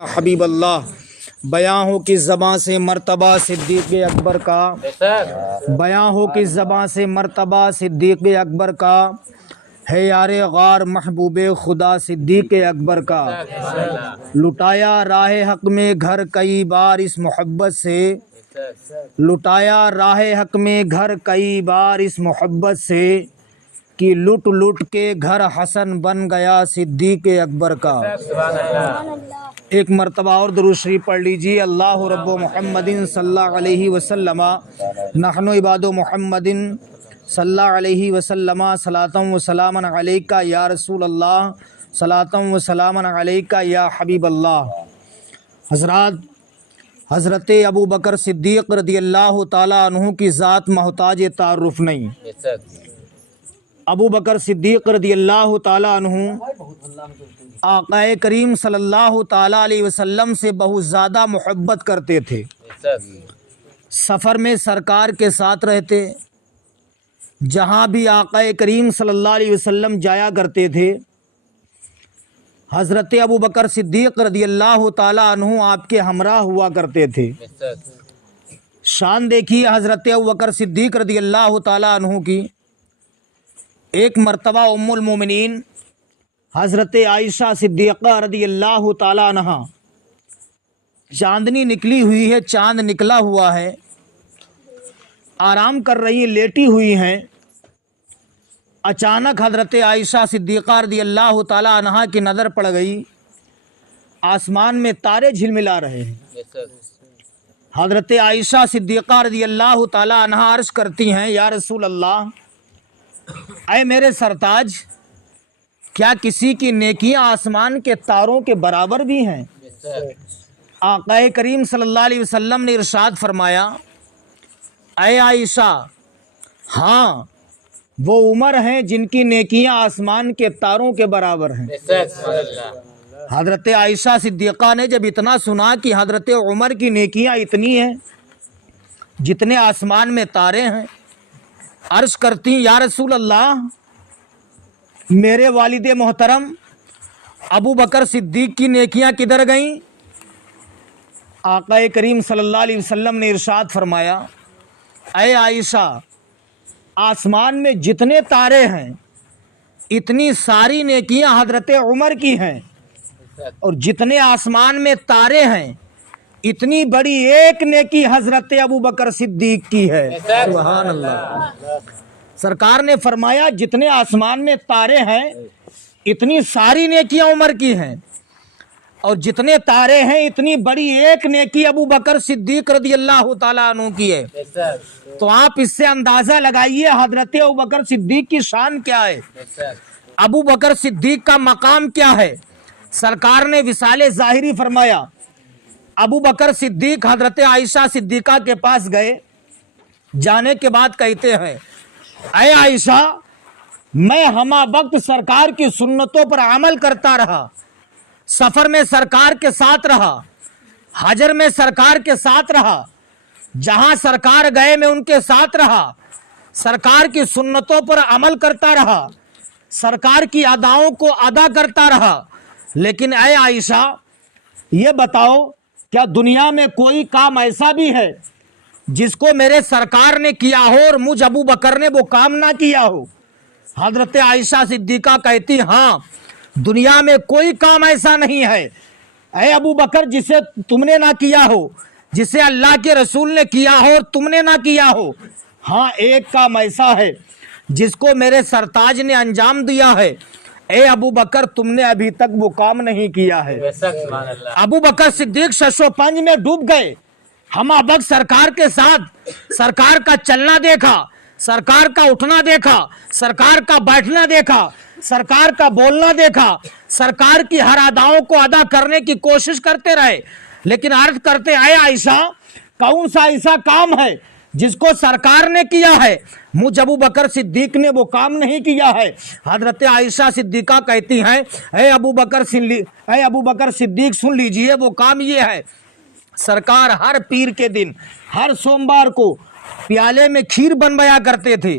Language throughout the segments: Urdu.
حبیب اللہ، بیاں ہو کس زباں سے مرتبہ صدیق اکبر کا، بیاں ہو کس زباں سے مرتبہ صدیق اکبر کا، ہے یار غار محبوب خدا صدیق اکبر کا، لٹایا راہ حق میں گھر کئی بار اس محبت سے، لٹایا راہ حق میں گھر کئی بار اس محبت سے، کہ لٹ لٹ کے گھر حسن بن گیا صدیق اکبر کا۔ ایک مرتبہ اور درود شریف پڑھ لیجیے۔ اللہ رب محمد صلی اللہ علیہ وسلم نحن عباد محمد صلی اللہ علیہ وسلم صلاۃ و سلام علیک یا رسول اللہ، صلاۃ و سلام علیک یا حبیب اللہ۔ حضرات، حضرت ابو بکر صدیق رضی اللہ تعالیٰ عنہ کی ذات محتاج تعارف نہیں۔ ابو بکر صدیق رضی اللہ تعالیٰ عنہ آقا کریم صلی اللہ تعالیٰ علیہ وسلم سے بہت زیادہ محبت کرتے تھے۔ سفر میں سرکار کے ساتھ رہتے، جہاں بھی آقا کریم صلی اللہ علیہ وسلم جایا کرتے تھے، حضرت ابو بکر صدیق رضی اللہ تعالیٰ عنہ آپ کے ہمراہ ہوا کرتے تھے۔ شان دیکھیے حضرت ابو بکر صدیق رضی اللہ تعالیٰ عنہ کی۔ ایک مرتبہ ام المومنین حضرت عائشہ صدیقہ رضی اللہ تعالیٰ عنہ، چاندنی نکلی ہوئی ہے، چاند نکلا ہوا ہے، آرام کر رہی لیٹی ہوئی ہیں۔ اچانک حضرت عائشہ صدیقہ رضی اللہ تعالیٰ عنہ کی نظر پڑ گئی، آسمان میں تارے جھلملا رہے ہیں۔ حضرت عائشہ صدیقہ رضی اللہ تعالیٰ عنہ عرض کرتی ہیں، یا رسول اللہ، اے میرے سرتاج، کیا کسی کی نیکیاں آسمان کے تاروں کے برابر بھی ہیں؟ آقا کریم صلی اللہ علیہ وسلم نے ارشاد فرمایا، اے عائشہ، ہاں، وہ عمر ہیں جن کی نیکیاں آسمان کے تاروں کے برابر ہیں۔ حضرت عائشہ صدیقہ نے جب اتنا سنا کہ حضرت عمر کی نیکیاں اتنی ہیں جتنے آسمان میں تارے ہیں، عرض کرتی، یا رسول اللہ، میرے والد محترم ابو بکر صدیق کی نیکیاں کدھر گئیں؟ آقا کریم صلی اللہ علیہ وسلم نے ارشاد فرمایا، اے عائشہ، آسمان میں جتنے تارے ہیں اتنی ساری نیکیاں حضرت عمر کی ہیں، اور جتنے آسمان میں تارے ہیں اتنی بڑی ایک نیکی حضرت ابو بکر صدیق کی ہے۔ سبحان اللہ۔ سرکار نے فرمایا، جتنے آسمان میں تارے ہیں اتنی ساری نیکیاں عمر کی ہیں، اور جتنے تارے ہیں اتنی بڑی ایک نیکی ابو بکر صدیق رضی اللہ تعالیٰ عنہ کی ہے۔ تو آپ اس سے اندازہ لگائیے حضرت ابو بکر صدیق کی شان کیا ہے، ابو بکر صدیق کا مقام کیا ہے۔ سرکار نے وصال ظاہری فرمایا۔ ابو بکر صدیق حضرت عائشہ صدیقہ کے پاس گئے، جانے کے بعد کہتے ہیں، اے عائشہ، میں ہمہ وقت سرکار کی سنتوں پر عمل کرتا رہا، سفر میں سرکار کے ساتھ رہا، حجر میں سرکار کے ساتھ رہا، جہاں سرکار گئے میں ان کے ساتھ رہا، سرکار کی سنتوں پر عمل کرتا رہا، سرکار کی اداؤں کو ادا کرتا رہا۔ لیکن اے عائشہ، یہ بتاؤ، کیا دنیا میں کوئی کام ایسا بھی ہے جس کو میرے سرکار نے کیا ہو اور مجھ ابو بکر نے وہ کام نہ کیا ہو؟ حضرت عائشہ صدیقہ کہتی، ہاں، دنیا میں کوئی کام ایسا نہیں ہے اے ابو بکر جسے تم نے نہ کیا ہو، جسے اللہ کے رسول نے کیا ہو اور تم نے نہ کیا ہو۔ ہاں، ایک کام ایسا ہے جس کو میرے سرتاج نے انجام دیا ہے، اے ابو بکر، تم نے ابھی تک وہ کام نہیں کیا ہے۔ ابو بکر صدیق شش و پنج میں ڈوب گئے، ہم ابک سرکار کے ساتھ سرکار کا چلنا دیکھا، سرکار کا اٹھنا دیکھا، سرکار کا بیٹھنا دیکھا، سرکار کا بولنا دیکھا، سرکار کی ہر اداؤں کو ادا کرنے کی کوشش کرتے رہے۔ لیکن عرض کرتے، اے عائشہ، کون سا ایسا کام ہے جس کو سرکار نے کیا ہے، مجھ ابو بکر صدیق نے وہ کام نہیں کیا ہے؟ حضرت عائشہ صدیقہ کہتی ہیں، اے ابو بکر صدیق سن لیجئے، وہ کام یہ ہے، سرکار ہر پیر کے دن، ہر سوموار کو پیالے میں کھیر بنوایا کرتے تھے،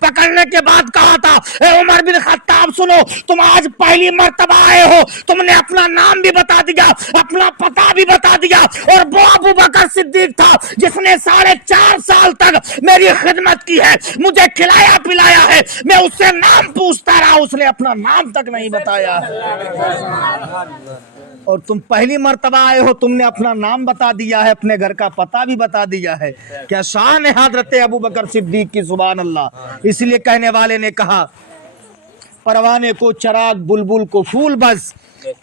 پکڑنے کے بعد کہا تھا اے عمر بن خطاب سنو, تم آج پہلی مرتبہ آئے ہو, تم نے اپنا نام بھی بتا دیا, اپنا پتہ بھی بتا دیا, اور وہ ابو بکر صدیق تھا جس نے 4.5 سال تک میری خدمت کی ہے, مجھے کھلایا پلایا ہے, میں اس سے نام پوچھتا رہا, اس نے اپنا نام تک نہیں بتایا. اور تم پہلی مرتبہ آئے ہو, تم نے اپنا نام بتا دیا ہے, اپنے گھر کا پتہ بھی بتا دیا ہے. کیا شان ہے حضرت ابو بکر صدیق کی, سبحان اللہ. اس لیے کہنے والے نے کہا پروانے کو چراغ بلبل کو پھول بس,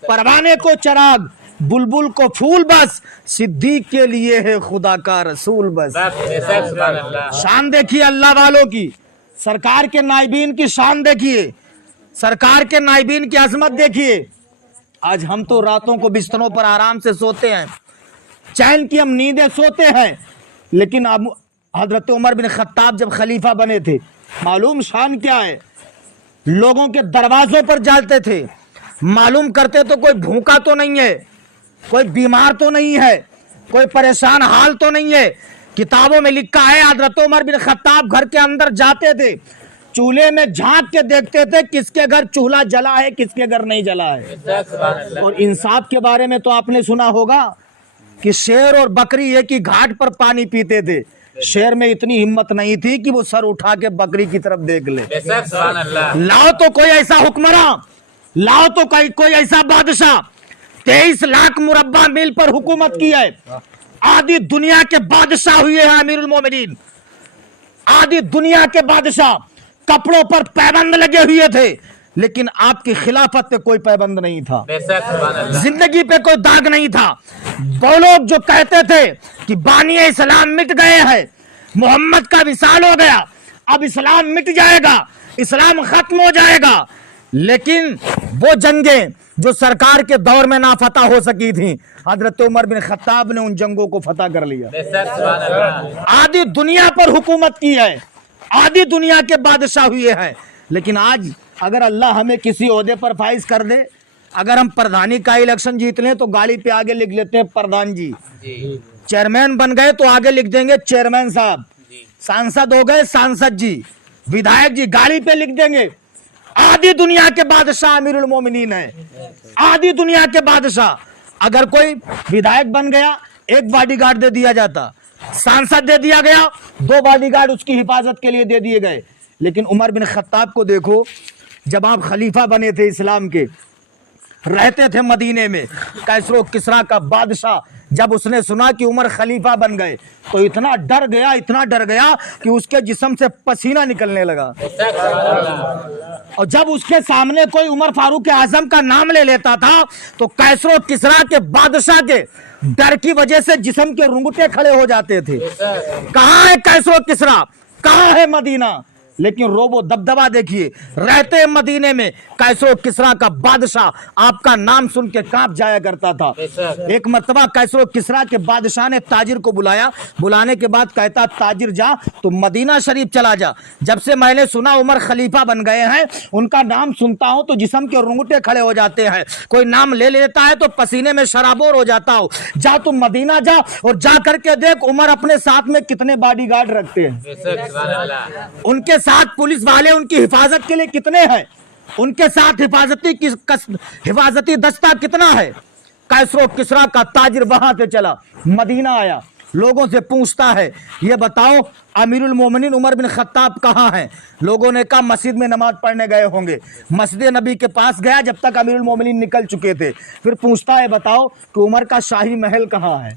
پروانے کو چراغ بلبل کو پھول بس, صدیق کے لیے ہے خدا کا رسول بس. شان دیکھیے اللہ والوں کی, سرکار کے نائبین کی شان دیکھیے, سرکار کے نائبین کی عظمت دیکھیے. آج ہم تو راتوں کو بستروں پر آرام سے سوتے ہیں, چین کی ہم نیندیں سوتے ہیں, لیکن اب حضرت عمر بن خطاب جب خلیفہ بنے تھے, معلوم شان کیا ہے, لوگوں کے دروازوں پر جاتے تھے, معلوم کرتے تو کوئی بھوکا تو نہیں ہے, کوئی بیمار تو نہیں ہے, کوئی پریشان حال تو نہیں ہے. کتابوں میں لکھا ہے حضرت عمر بن خطاب گھر کے اندر جاتے تھے, چولہے میں جھانک کے دیکھتے تھے کس کے گھر چولہا جلا ہے, کس کے گھر نہیں جلا ہے. اور انصاف کے بارے میں تو آپ نے سنا ہوگا کہ شیر اور بکری ایک ہی گھاٹ پر پانی پیتے تھے. شیر میں اتنی ہمت نہیں تھی کہ وہ سر اٹھا کے بکری کی طرف دیکھ لے. لاؤ تو کوئی ایسا حکمراں, لاؤ تو کوئی ایسا بادشاہ 23 لاکھ مربع میل پر حکومت کی ہے, آدھی دنیا کے بادشاہ ہوئے ہیں امیر المومنین, آدھی دنیا کے بادشاہ کپڑوں پر پیبند لگے ہوئے تھے, لیکن آپ کی خلافت پہ کوئی پیبند نہیں تھا, زندگی پہ کوئی داغ نہیں تھا. وہ لوگ جو کہتے تھے کہ بانی اسلام مٹ گئے ہیں, محمد کا وصال ہو گیا, اب اسلام مٹ جائے گا, اسلام ختم ہو جائے گا, لیکن وہ جنگیں جو سرکار کے دور میں نافتح ہو سکی تھیں, حضرت عمر بن خطاب نے ان جنگوں کو فتح کر لیا. آدھی دنیا پر حکومت کی ہے, آدھی دنیا کے بادشاہ ہوئے ہیں, لیکن آج اگر اللہ ہمیں کسی عہدے پر فائز کر دے, اگر ہم پردھانی کا الیکشن جیت لیں تو گاڑی پہ آگے لکھ لیتے ہیں پردھان جی, چیئرمین بن گئے تو آگے لکھ دیں گے چیئرمین صاحب, سانسد ہو گئے سانسد جی, ودھائک جی, گاڑی پہ لکھ دیں گے. آدھی دنیا کے بادشاہ امیر المومنین ہیں, آدھی دنیا کے بادشاہ. اگر کوئی ودھائک بن گیا ایک باڈی گارڈ دے دیا جاتا, سانسد دے دیا گیا 2 باڈی گارڈ اس کی حفاظت کے لیے دے دیے گئے. لیکن عمر بن خطاب کو دیکھو, جب آپ خلیفہ بنے تھے اسلام کے, رہتے تھے مدینے میں, کیسر و کسریٰ کا بادشاہ جب اس نے سنا کہ عمر خلیفہ بن گئے تو اتنا ڈر گیا, اتنا ڈر گیا کہ اس کے جسم سے پسینہ نکلنے لگا. اور جب اس کے سامنے کوئی عمر فاروق اعظم کا نام لے لیتا تھا تو کیسر و کسریٰ کے بادشاہ کے ڈر کی وجہ سے جسم کے رونگٹے کھڑے ہو جاتے تھے. کہاں ہے کیسر و کسریٰ, کہاں ہے مدینہ؟ لیکن روب و دبدبا دیکھیے, رہتے مدینے میں کیسر و کسریٰ کا بادشاہ آپ کا نام سن کے کانپ جایا کرتا تھا. ایک مرتبہ کیسر و کسریٰ کے بادشاہ نے تاجر کو بلایا, بلانے کے بعد کہتا تاجر جا تو مدینہ شریف چلا جا, جب سے میں نے سنا عمر خلیفہ بن گئے ہیں, ان کا نام سنتا ہوں تو جسم کے رونگٹے کھڑے ہو جاتے ہیں, کوئی نام لے لیتا ہے تو پسینے میں شرابور ہو جاتا ہوں. جا تم مدینہ جا اور جا کر کے دیکھ عمر اپنے ساتھ میں کتنے باڈی گارڈ رکھتے ہیں, ان کے ساتھ پولیس والے ان کی حفاظت کے لیے کتنے ہیں, ان کے ساتھ حفاظتی دستہ کتنا ہے. کیسر و کسریٰ کا تاجر وہاں سے چلا مدینہ آیا, لوگوں سے پوچھتا ہے یہ بتاؤ امیر المومنین عمر بن خطاب کہاں ہیں؟ لوگوں نے کہا مسجد میں نماز پڑھنے گئے ہوں گے. مسجد نبی کے پاس گیا جب تک امیر المومنین نکل چکے تھے, پھر پوچھتا ہے بتاؤ کہ عمر کا شاہی محل کہاں ہے؟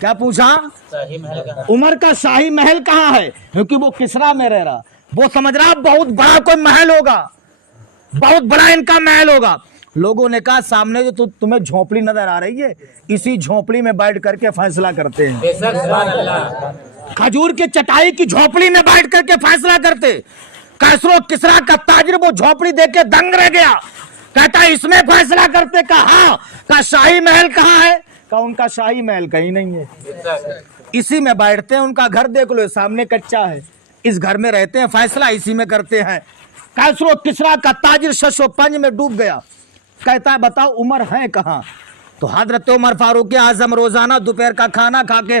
کیا پوچھا؟ عمر کا شاہی محل کہاں ہے؟ کیونکہ وہ کسریٰ میں رہ رہا, وہ سمجھ رہا بہت بڑا کوئی محل ہوگا, بہت بڑا ان کا محل ہوگا. لوگوں نے کہا سامنے جو تمہیں جھونپڑی نظر آ رہی ہے, اسی جھونپڑی میں بیٹھ کر کے فیصلہ کرتے ہیں. کھجور کے چٹائی کی جھونپڑی میں بیٹھ کر کے فیصلہ کرتے. کیسر و کسریٰ کا تاجر وہ جھونپڑی دیکھ کے دنگ رہ گیا, کہتا اس میں فیصلہ کرتے. کہا ہاں, شاہی محل کہاں ہے؟ کہا ان کا شاہی محل کہیں نہیں ہے, اسی میں بیٹھتے ہیں. ان کا گھر دیکھ لو, سامنے کچا ہے, اس گھر میں رہتے ہیں, فیصلہ اسی میں کرتے ہیں. کیسر و کسریٰ کا تاجر شش و پنج میں ڈوب گیا, کہتا ہے بتاؤ عمر ہیں کہاں؟ تو حضرت عمر فاروق اعظم روزانہ دوپہر کا کھانا کھا کے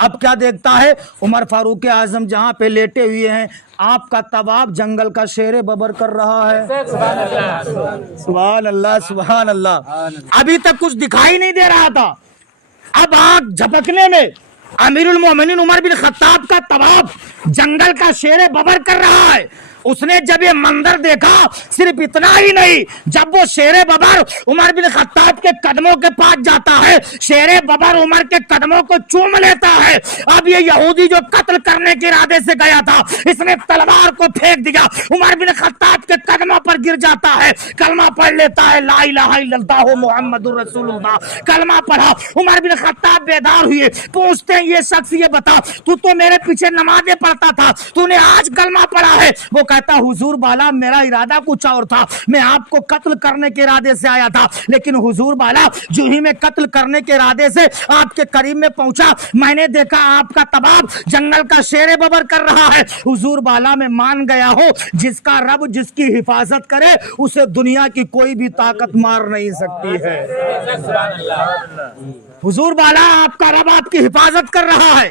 اب کیا دیکھتا ہے؟ عمر فاروق اعظم جہاں پہ لیٹے ہوئے ہیں، آپ کا طواف جنگل کا شیر ببر کر رہا ہے۔ سبحان اللہ سبحان اللہ۔ ابھی تک کچھ دکھائی نہیں دے رہا تھا، اب آنکھ جھپکنے میں امیر المومنین عمر بن خطاب کا طواف جنگل کا شیر ببر کر رہا ہے۔ اس نے جب یہ منظر دیکھا، صرف اتنا ہی نہیں، جب وہ شیر ببر عمر بن خطاب کے قدموں کے پاس جاتا ہے، شیر ببر عمر کے قدموں کو چوم لیتا ہے۔ اب یہ یہودی جو قتل کرنے کے ارادے سے گیا تھا، اس نے تلوار کو پھینک دیا، عمر بن خطاب کے قدموں پر گر جاتا ہے، کلمہ پڑھ لیتا ہے، لا الہ الا اللہ محمد الرسول اللہ، کلمہ پڑھا۔ عمر بن خطاب بیدار ہوئے، پوچھتے ہیں یہ شخص یہ بتا، تو میرے پیچھے نمازیں پڑھتا تھا، تو نے آج کلمہ پڑھا ہے؟ وہ کہتا حضور بالا میرا ارادہ کچھ اور تھا، میں آپ کو قتل کرنے کے ارادے سے آیا تھا، لیکن حضور بالا جو ہی میں قتل کرنے کے ارادے سے آپ کے قریب میں پہنچا، میں نے دیکھا آپ کا طواف جنگل کا شیر ببر کر رہا ہے۔ حضور بالا میں مان گیا ہوں، جس کا رب جس کی حفاظت کرے اسے دنیا کی کوئی بھی طاقت مار نہیں سکتی ہے۔ حضور بالا آپ کا رب آپ کی حفاظت کر رہا ہے،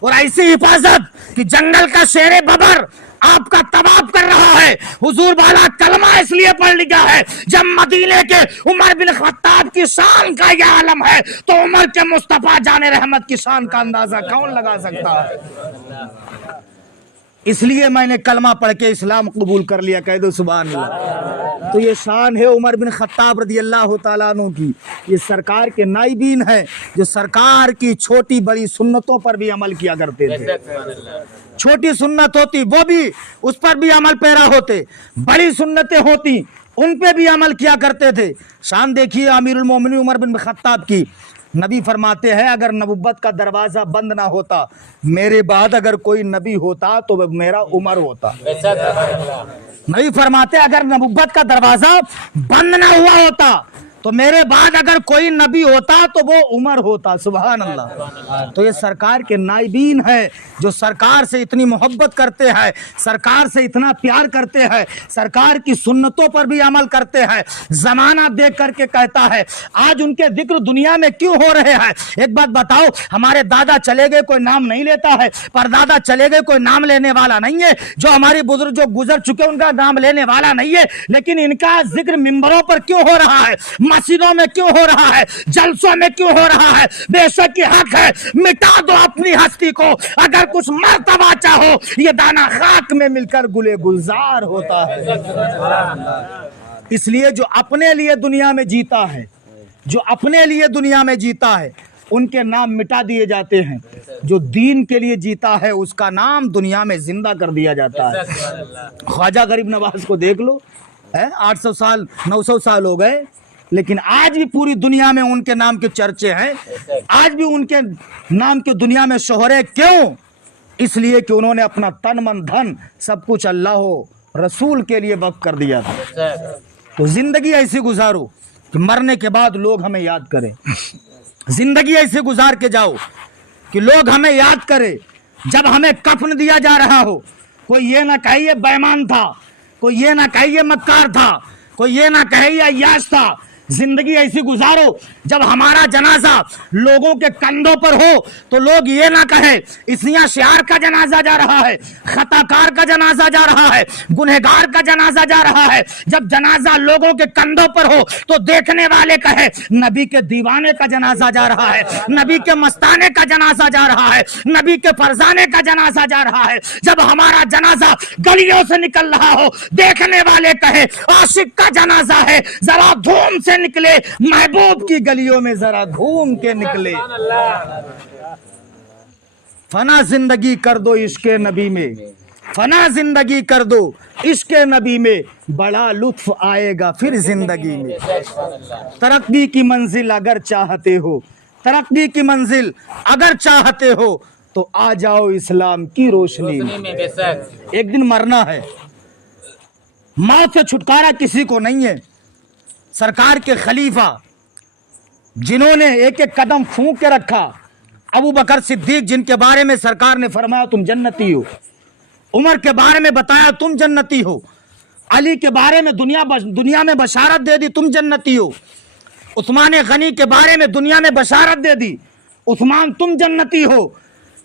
اور ایسی حفاظت کہ جنگل کا شیر ببر آپ کا طواف کر رہا ہے۔ حضور بالا کلمہ اس لیے پڑھ لیا ہے، جب مدینے کے عمر بن خطاب کی شان کا یہ عالم ہے تو عمر کے مصطفیٰ جان رحمت کی شان کا اندازہ کون لگا سکتا ہے؟ اس لیے میں نے کلمہ پڑھ کے اسلام قبول کر لیا، کہہ دو سبحان اللہ۔ تو یہ شان ہے عمر بن خطاب رضی اللہ تعالیٰ عنہ کی، یہ سرکار کے نائبین ہیں جو سرکار کی چھوٹی بڑی سنتوں پر بھی عمل کیا کرتے تھے۔ چھوٹی سنت ہوتی وہ بھی اس پر بھی عمل پیرا ہوتے، بڑی سنتیں ہوتی ان پہ بھی عمل کیا کرتے تھے۔ شان دیکھیے امیر المومنین عمر بن خطاب کی، نبی فرماتے ہیں اگر نبوت کا دروازہ بند نہ ہوتا، میرے بعد اگر کوئی نبی ہوتا تو وہ میرا عمر ہوتا۔ نبی فرماتے اگر نبوت کا دروازہ بند نہ ہوا ہوتا تو میرے بعد اگر کوئی نبی ہوتا تو وہ عمر ہوتا۔ سبحان اللہ۔ تو یہ سرکار کے نائبین ہیں جو سرکار سے اتنی محبت کرتے ہیں، سرکار سے اتنا پیار کرتے ہیں، سرکار کی سنتوں پر بھی عمل کرتے ہیں۔ زمانہ دیکھ کر کے کہتا ہے آج ان کے ذکر دنیا میں کیوں ہو رہے ہیں؟ ایک بات بتاؤ، ہمارے دادا چلے گئے کوئی نام نہیں لیتا ہے، پر دادا چلے گئے کوئی نام لینے والا نہیں ہے، جو ہماری بزرگ جو گزر چکے ان کا نام لینے والا نہیں ہے، لیکن ان کا ذکر ممبروں پر کیوں ہو رہا ہے، مسجدوں میں کیوں ہو رہا ہے، جلسوں میں کیوں ہو رہا ہے؟ بے شک یہ حق ہے، مٹا دو اپنی ہستی کو، اگر کچھ مرتبہ چاہو یہ دانا خاک میں مل کر گلے گلزار ہوتا ہے۔ اس لیے جو اپنے لیے دنیا میں جیتا ہے، جو اپنے لیے دنیا میں جیتا ہے ان کے نام مٹا دیے جاتے ہیں، جو دین کے لیے جیتا ہے اس کا نام دنیا میں زندہ کر دیا جاتا ہے۔ خواجہ غریب نواز کو دیکھ لو، 800 سال 900 سال ہو گئے، لیکن آج بھی پوری دنیا میں ان کے نام کے چرچے ہیں، آج بھی ان کے نام کے دنیا میں شہرے۔ کیوں؟ اس لیے کہ انہوں نے اپنا تن من دھن سب کچھ اللہ و رسول کے لیے وقف کر دیا تھا۔ تو زندگی ایسی گزارو کہ مرنے کے بعد لوگ ہمیں یاد کریں، زندگی ایسے گزار کے جاؤ کہ لوگ ہمیں یاد کرے۔ جب ہمیں کفن دیا جا رہا ہو کوئی یہ نہ کہے یہ بے ایمان تھا، کوئی یہ نہ کہے یہ مکار تھا، کوئی یہ نہ کہے یہ عیاش تھا۔ زندگی ایسی گزارو جب ہمارا جنازہ لوگوں کے کندھوں پر ہو تو لوگ یہ نہ کہے اسیاں شعار کا جنازہ جا رہا ہے، خطا کار کا جنازہ جا رہا ہے، گنہگار کا جنازہ جا رہا ہے۔ جب جنازہ لوگوں کے کندھوں پر ہو تو دیکھنے والے کہے نبی کے دیوانے کا جنازہ جا رہا ہے، نبی کے مستانے کا جنازہ جا رہا ہے، نبی کے فرزانے کا جنازہ جا رہا ہے۔ جب ہمارا جنازہ گلیوں سے نکل رہا ہو دیکھنے والے کہے عاشق کا جنازہ ہے، ذرا دھوم سے نکلے، محبوب کی گلیوں میں ذرا گھوم کے نکلے۔ فنا زندگی کر دو عشق نبی میں، فنا زندگی کر دو عشق نبی میں، بڑا لطف آئے گا پھر زندگی میں۔ ترقی کی منزل اگر چاہتے ہو، ترقی کی منزل اگر چاہتے ہو تو آ جاؤ اسلام کی روشنی میں۔ ایک دن مرنا ہے، موت سے چھٹکارا کسی کو نہیں ہے۔ سرکار کے خلیفہ جنہوں نے ایک ایک قدم پھونک کے رکھا، ابو بکر صدیق جن کے بارے میں سرکار نے فرمایا تم جنتی ہو، عمر کے بارے میں بتایا تم جنتی ہو، علی کے بارے میں دنیا میں بشارت دے دی تم جنتی ہو، عثمان غنی کے بارے میں دنیا میں بشارت دے دی عثمان تم جنتی ہو۔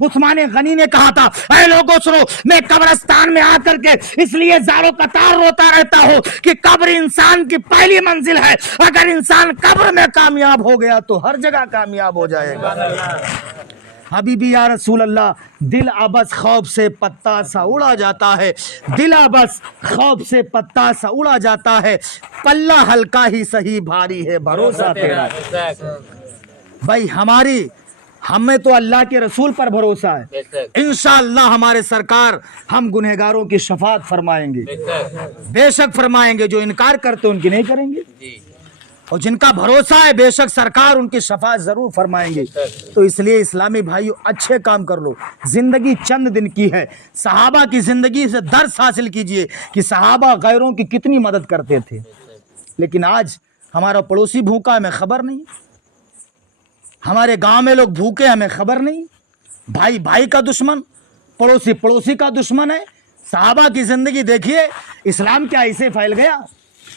عثمان غنی نے کہا تھا اے لوگوں سنو، میں قبرستان میں آ کر کے اس لیے زاروں قطار روتا رہتا ہوں کہ قبر انسان کی پہلی منزل ہے، اگر انسان قبر میں کامیاب ہو گیا تو ہر جگہ کامیاب ہو جائے گا۔ حبیبی یا رسول اللہ، دل ابس خوف سے پتا سا اڑا جاتا ہے، دل ابس خوف سے پتا سا اڑا جاتا ہے، پلہ ہلکا ہی صحیح بھاری ہے بھروسہ تیرا۔ بھائی ہمیں تو اللہ کے رسول پر بھروسہ ہے، انشاءاللہ ہمارے سرکار ہم گنہگاروں کی شفاعت فرمائیں گے، بے شک فرمائیں گے، جو انکار کرتے ان کی نہیں کریں گے، اور جن کا بھروسہ ہے بے شک سرکار ان کی شفاعت ضرور فرمائیں گے۔ تو اس لیے اسلامی بھائیو اچھے کام کر لو، زندگی چند دن کی ہے، صحابہ کی زندگی سے درس حاصل کیجئے کہ صحابہ غیروں کی کتنی مدد کرتے تھے، لیکن آج ہمارا پڑوسی بھوکا ہمیں خبر نہیں، ہمارے گاؤں میں لوگ بھوکے ہمیں خبر نہیں، بھائی بھائی کا دشمن، پڑوسی پڑوسی کا دشمن ہے۔ صحابہ کی زندگی دیکھیے، اسلام کیا ایسے پھیل گیا۔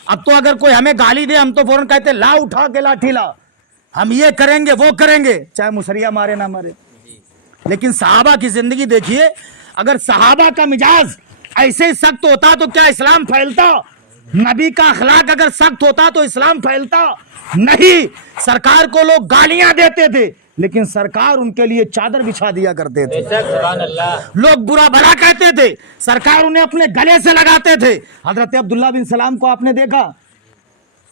اب تو اگر کوئی ہمیں گالی دے ہم تو فوراً کہتے لا اٹھا کے لاٹھی لا، ہم یہ کریں گے وہ کریں گے، چاہے مسریہ مارے نہ مارے۔ لیکن صحابہ کی زندگی دیکھیے، اگر صحابہ کا مزاج ایسے ہی سخت ہوتا تو کیا اسلام پھیلتا؟ نبی کا اخلاق اگر سخت ہوتا تو اسلام پھیلتا نہیں۔ سرکار کو لوگ گالیاں دیتے تھے لیکن سرکار ان کے لیے چادر بچھا دیا کرتے تھے، لوگ برا بھلا کہتے تھے سرکار انہیں اپنے گلے سے لگاتے تھے۔ حضرت عبداللہ بن سلام کو آپ نے دیکھا؟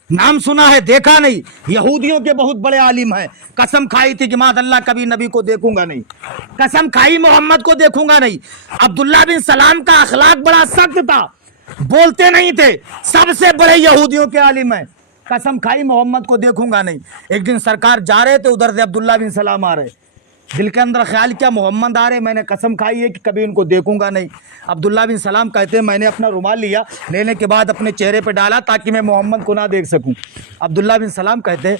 نام سنا ہے، دیکھا نہیں۔ یہودیوں کے بہت بڑے عالم ہیں، قسم کھائی تھی کہ ماذ اللہ کبھی نبی کو دیکھوں گا نہیں، قسم کھائی محمد کو دیکھوں گا نہیں۔ عبداللہ بن سلام کا اخلاق بڑا سخت تھا، بولتے نہیں تھے، سب سے بڑے یہودیوں کے عالم ہیں، قسم کھائی محمد کو دیکھوں گا نہیں۔ ایک دن سرکار جا رہے تھے، ادھر سے عبداللہ بن سلام آ رہے، دل کے اندر خیال کیا محمد آ رہے، میں نے قسم کھائی ہے کہ کبھی ان کو دیکھوں گا نہیں۔ عبداللہ بن سلام کہتے ہیں میں نے اپنا رومال لیا، لینے کے بعد اپنے چہرے پہ ڈالا تاکہ میں محمد کو نہ دیکھ سکوں۔ عبداللہ بن سلام کہتے ہیں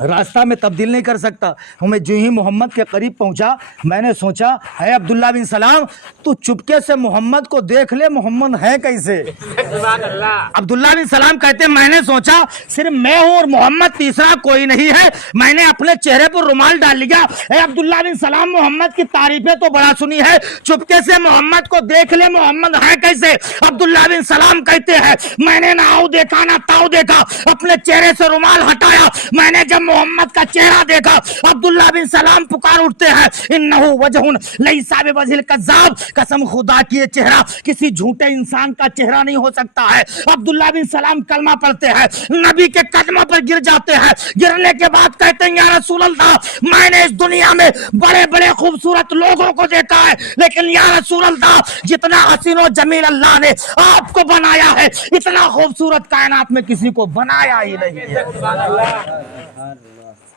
راستہ میں تبدیل نہیں کر سکتا ہوں، میں جو ہی محمد کے قریب پہنچا میں نے سوچا ہے عبداللہ بن سلام تو چپکے سے محمد کو دیکھ لے، محمد ہے کیسے؟ عبداللہ بن سلام کہتے ہیں میں نے سوچا صرف میں ہوں اور محمد تیسرا کوئی نہیں ہے، میں نے اپنے چہرے پر رومال ڈال لیا۔ اے عبداللہ بن سلام محمد کی تعریفیں تو بڑا سنی ہے، چپکے سے محمد کو دیکھ لے، محمد ہے کیسے؟ عبداللہ بن سلام کہتے ہیں میں نے نہ آؤ دیکھا نہ تاؤ دیکھا، اپنے چہرے سے رومال ہٹایا، میں نے جب محمد کا چہرہ دیکھا عبداللہ بن سلام پکار اٹھتے ہیں انہو وجہ لیس بوجہ الکذاب، قسم خدا کی یہ چہرہ کسی جھوٹے انسان کا چہرہ نہیں ہو سکتا ہے۔ عبداللہ بن سلام کلمہ پڑھتے ہیں، نبی کے قدموں پر گر جاتے ہیں، گرنے کے بعد کہتے ہیں یا رسول اللہ میں نے اس دنیا میں بڑے بڑے خوبصورت لوگوں کو دیکھا ہے لیکن یا رسول اللہ جتنا حسین و جمیل اللہ نے آپ کو بنایا ہے اتنا خوبصورت کائنات میں کسی کو بنایا ہی نہیں ہے۔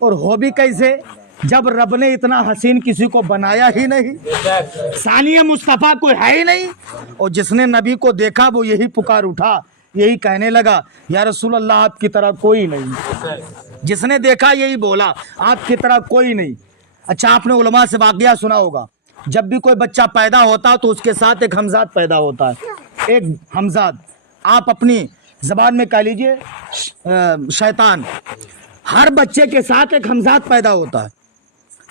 اور ہو بھی کیسے جب رب نے اتنا حسین کسی کو بنایا ہی نہیں، ثانی مصطفیٰ کوئی ہے ہی نہیں۔ اور جس نے نبی کو دیکھا وہ یہی پکار اٹھا، یہی کہنے لگا یا رسول اللہ آپ کی طرح کوئی نہیں، جس نے دیکھا یہی بولا آپ کی طرح کوئی نہیں۔ اچھا آپ نے علماء سے واقعہ سنا ہوگا، جب بھی کوئی بچہ پیدا ہوتا تو اس کے ساتھ ایک ہمزاد پیدا ہوتا ہے، ایک ہمزاد، آپ اپنی زبان میں کہہ لیجئے شیطان۔ ہر بچے کے ساتھ ایک ہمزاد پیدا ہوتا ہے۔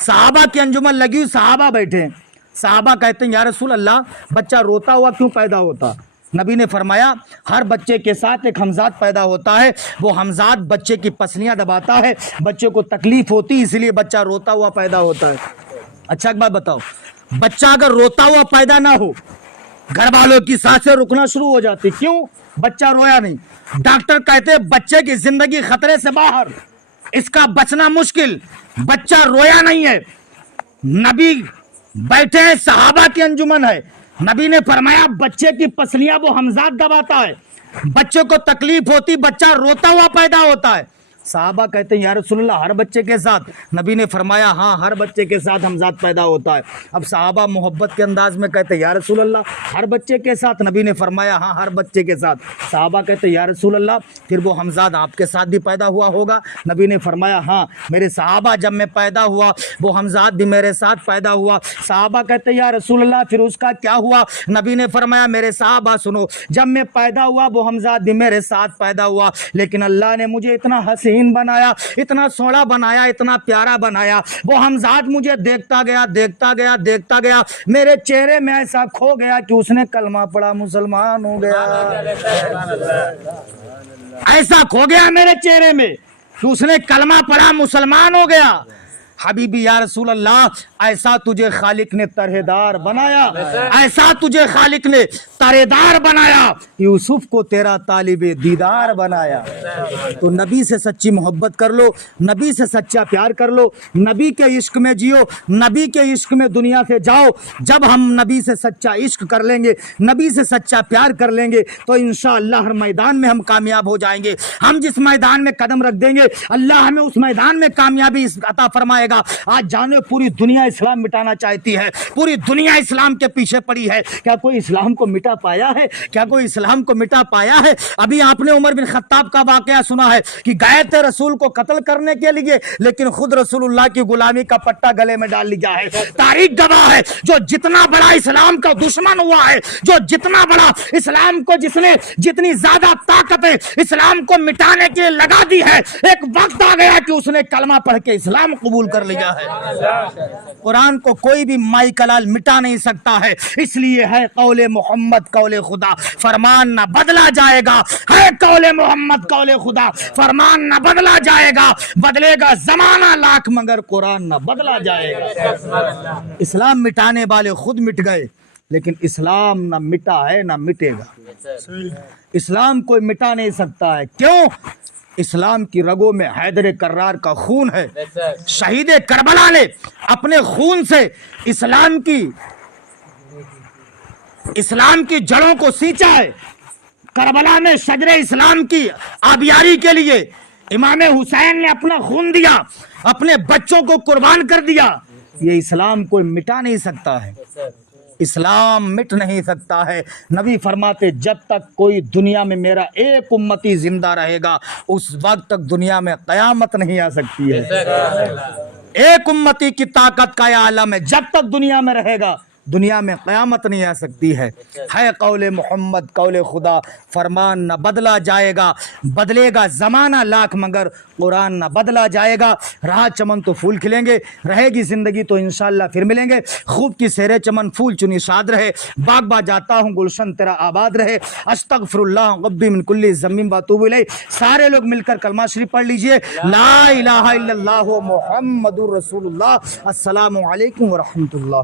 صحابہ کی انجمن لگی ہوئی، صحابہ بیٹھے ہیں، صحابہ کہتے ہیں یا رسول اللہ بچہ روتا ہوا کیوں پیدا ہوتا؟ نبی نے فرمایا ہر بچے کے ساتھ ایک ہمزاد پیدا ہوتا ہے، وہ ہمزاد بچے کی پسلیاں دباتا ہے، بچے کو تکلیف ہوتی اس لیے بچہ روتا ہوا پیدا ہوتا ہے۔ اچھا ایک بات بتاؤ، بچہ اگر روتا ہوا پیدا نہ ہو گھر والوں کی سانسیں رکنا شروع ہو جاتی، کیوں؟ بچہ رویا نہیں۔ ڈاکٹر کہتے ہیں بچے کی زندگی خطرے سے باہر، اس کا بچنا مشکل، بچہ رویا نہیں ہے۔ نبی بیٹھے ہیں، صحابہ کی انجمن ہے، نبی نے فرمایا بچے کی پسلیاں وہ ہمزاد دباتا ہے، بچے کو تکلیف ہوتی بچہ روتا ہوا پیدا ہوتا ہے۔ صحابہ کہتے ہیں یا رسول اللہ ہر بچے کے ساتھ؟ نبی نے فرمایا ہاں ہر بچے کے ساتھ ہمزاد پیدا ہوتا ہے۔ اب صحابہ محبت کے انداز میں کہتے ہیں یا رسول اللہ ہر بچے کے ساتھ؟ نبی نے فرمایا ہاں ہر بچے کے ساتھ۔ صحابہ کہتے ہیں یا رسول اللہ پھر وہ ہمزاد آپ کے ساتھ بھی پیدا ہوا ہوگا؟ نبی نے فرمایا ہاں میرے صحابہ جب میں پیدا ہوا وہ ہمزاد بھی میرے ساتھ پیدا ہوا۔ صحابہ کہتے ہیں یا رسول اللہ پھر اس کا کیا ہوا؟ نبی نے فرمایا میرے صحابہ سنو، جب میں پیدا ہوا وہ ہمزاد بھی میرے ساتھ پیدا ہوا، لیکن اللہ نے مجھے اتنا حسین حسین بنایا، اتنا سوڑا بنایا، اتنا پیارا بنایا. وہ ہم ذات مجھے دیکھتا گیا دیکھتا گیا دیکھتا گیا، میرے چہرے میں ایسا کھو گیا کہ اس نے کلمہ پڑھا، مسلمان ہو گیا. ایسا کھو گیا میرے چہرے میں کہ اس نے کلمہ پڑھا، مسلمان ہو گیا. حبیبی یا رسول اللہ، ایسا تجھے خالق نے طرحدار بنایا، ایسا تجھے خالق نے طرحدار بنایا، یوسف کو تیرا طالب دیدار بنایا. تو نبی سے سچی محبت کر لو، نبی سے سچا پیار کر لو، نبی کے عشق میں جیو، نبی کے عشق میں دنیا سے جاؤ. جب ہم نبی سے سچا عشق کر لیں گے، نبی سے سچا پیار کر لیں گے تو انشاءاللہ ہر میدان میں ہم کامیاب ہو جائیں گے. ہم جس میدان میں قدم رکھ دیں گے اللہ ہمیں اس میدان میں کامیابی عطا فرمائے گا. آج جانے پوری دنیا اسلام مٹانا چاہتی ہے، پوری دنیا اسلام کے پیچھے پڑی ہے. کیا کوئی اسلام کو مٹا پایا ہے؟ کیا کوئی اسلام کو مٹا پایا ہے؟ ابھی آپ نے عمر بن خطاب کا واقعہ سنا ہے کہ گئے تھے رسول کو قتل کرنے کے لیے، لیکن خود رسول اللہ کی غلامی کا پٹا گلے میں ڈال لیا ہے. تاریخ گواہ ہے، جو جتنا بڑا اسلام کا دشمن ہوا ہے، جو جتنا بڑا اسلام کو جس نے جتنی زیادہ طاقت اسلام کو مٹانے کے لیے لگا دی ہے، ایک وقت آ گیا کہ اس نے کلمہ پڑھ کے اسلام قبول کر لیا ہے. قرآن کو کوئی بھی مائی کلال مٹا نہیں سکتا ہے، اس لیے ہے قول محمد قول خدا، فرمان نہ بدلا جائے گا. ہے قول محمد قول خدا، فرمان نہ بدلا جائے گا. بدلے گا زمانہ لاکھ مگر قرآن نہ بدلا جائے گا. اسلام مٹانے والے خود مٹ گئے، لیکن اسلام نہ مٹا ہے نہ مٹے گا. اسلام کوئی مٹا نہیں سکتا ہے. کیوں؟ اسلام کی رگوں میں حیدر کرار کا خون ہے. شہید کربلا نے اپنے خون سے اسلام کی جڑوں کو سینچا ہے. کربلا میں شجر اسلام کی آبیاری کے لیے امام حسین نے اپنا خون دیا، اپنے بچوں کو قربان کر دیا. یہ اسلام کوئی مٹا نہیں سکتا ہے، اسلام مٹ نہیں سکتا ہے. نبی فرماتے جب تک کوئی دنیا میں میرا ایک امتی زندہ رہے گا اس وقت تک دنیا میں قیامت نہیں آ سکتی ہے. ایک امتی کی طاقت کا یہ عالم ہے، جب تک دنیا میں رہے گا دنیا میں قیامت نہیں آ سکتی ہے. ہے قول محمد قول خدا، فرمان نہ بدلا جائے گا. بدلے گا زمانہ لاکھ مگر قرآن نہ بدلا جائے گا. رہا چمن تو پھول کھلیں گے، رہے گی زندگی تو انشاءاللہ پھر ملیں گے. خوب کی سیرے چمن پھول چنی شاد رہے، باغ با جاتا ہوں گلشن تیرا آباد رہے. استغفر اللہ ربی من کل ذنب واتوب الیہ. سارے لوگ مل کر کلمہ شریف پڑھ لیجئے، لا الہ الا اللہ محمد رسول اللہ. السلام علیکم ورحمۃ اللہ.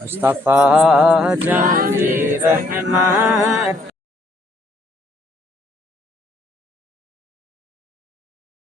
مصطفیٰ جان رحمت